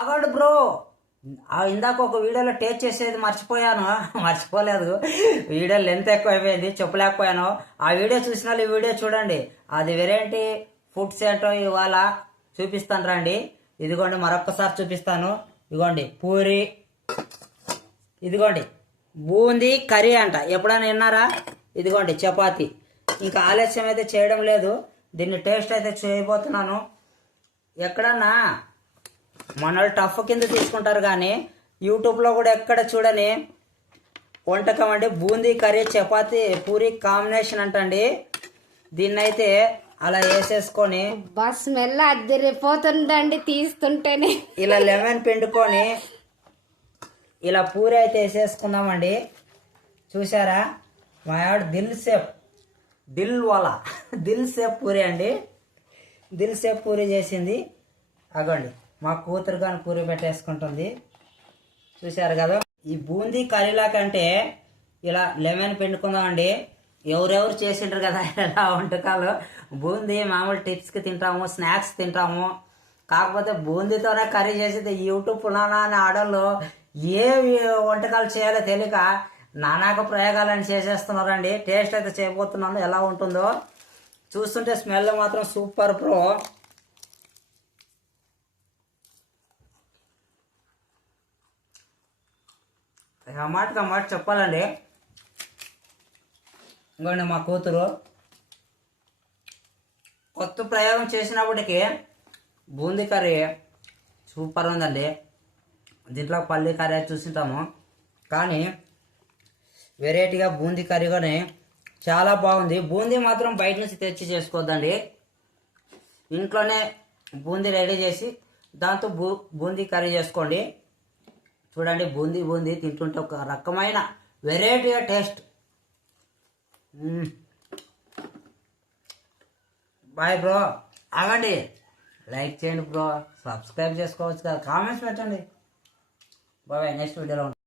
Award bro. ఇందాక ఒక వీడియోలో టేస్ట్ చేసేది మర్చిపోయాను. మర్చిపోలేదు. వీడియో లెంత్ ఎక్కువ అయిపోయింది చెప్పలేకపోయాను. ఆ వీడియో చూసిన వాళ్ళు ఈ వీడియో చూడండి. అది వెరైటీ? ఫుడ్స్ ఏంటో ఇవాళ చూపిస్తాను రండి. ఇదిగోండి మరొక్కసారి చూపిస్తాను. ఇదిగోండి పూరి. ఇదిగోండి బూందీ కర్రీ అంట. ఎప్పుడైనా విన్నారా? ఇదిగోండి చపాతి. ఇంకా ఆలస్యం అయితే చేయడం లేదు. దీన్ని టేస్ట్ అయితే చేయబోతున్నాను. ఎక్కడన్నా మన టఫ్ కింద తీసుకుంటారు కానీ యూట్యూబ్లో కూడా ఎక్కడ చూడని వంటకం అండి. బూందీ కర్రీ చపాతి పూరి కాంబినేషన్ అంటండి. దీన్నైతే అలా వేసేసుకొని బా స్మెల్ అద్దరిపోతుందండి తీస్తుంటేనే. ఇలా లెమన్ పిండుకొని ఇలా పూరి అయితే వేసేసుకుందామండి. చూసారా మా ఆవిడ దిల్ సేప్ దిల్ వాలా దిల్ సేప్ పూరి అండి. దిల్ సేప్ పూరి చేసింది. అగోండి. మా కూతురు కానీ పూరి పెట్టేసుకుంటుంది. చూశారు కదా? ఈ బూందీ కర్రీలా కంటే ఇలా లెమన్ పిండుకుందామండి. ఎవరెవరు చేసింటారు కదా? ఇలా వంటకాలు? బూందీ మామూలు టిప్స్కి తింటాము స్నాక్స్ తింటాము. కాకపోతే బూందీతోనే కర్రీ చేసేది యూట్యూబ్ పునానా అనే ఆడోళ్ళు ఏ వంటకాలు చేయాలో తెలియక నానాక ప్రయోగాలను చేసేస్తున్నారండి. టేస్ట్ అయితే చేయబోతున్నాను. ఎలా ఉంటుందో? చూస్తుంటే స్మెల్ మాత్రం సూపర్ ప్రో ఆ మాటకి ఆ మాట చెప్పాలండి. ఇంకోండి మా కూతురు. కొత్త ప్రయోగం చేసినప్పటికీ బూందీ కర్రీ సూపర్ ఉందండి. దీంట్లో పల్లి కర్రీ చూసింటాము. కానీ వెరైటీగా బూందీ కర్రీ కానీ చాలా బాగుంది. బూందీ మాత్రం బయట నుంచి తెచ్చి చేసుకోవద్దండి. ఇంట్లోనే బూందీ రెడీ చేసి దాంతో బూ బూందీ కర్రీ చేసుకోండి. చూడండి బూందీ బూందీ తింటుంటే ఒక రకమైన వెరైటీ టేస్ట్ బాయ్ బ్రో ఆగండి. లైక్ చేయండి బ్రో సబ్స్క్రైబ్ చేసుకోవచ్చు కదా. కామెంట్స్ పెట్టండి. బాయ్ నెక్స్ట్ వీడియోలో